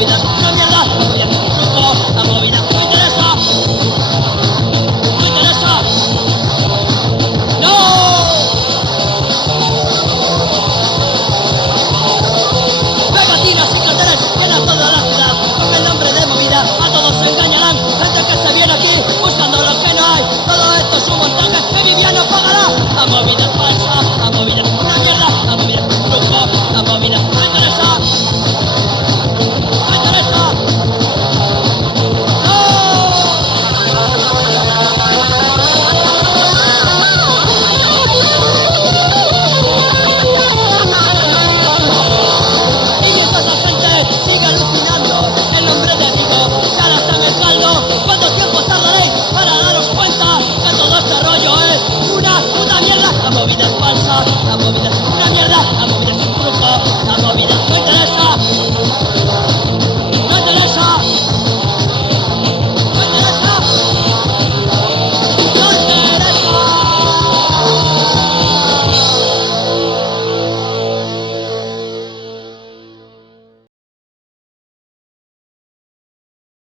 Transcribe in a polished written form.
movida es una mierda, la movida es un truco, la movida no me interesa. No me interesa. ¡No! Pegatinas y carteles llenan toda la ciudad con el nombre de movida, a todos se engañarán. Gente que se viene aquí buscando lo que no hay. Todo esto es un montaje que Viviano pagará. La movida es falsa, la movida es una mierda, la movida es un truco, la movida no me interesa. No me interesa. Y mientras la gente sigue alucinando, el nombre de Vigo ya la está en el caldo. ¿Cuánto tiempo tardaréis para daros cuenta que todo este rollo es una puta mierda? La movida es falsa, la movida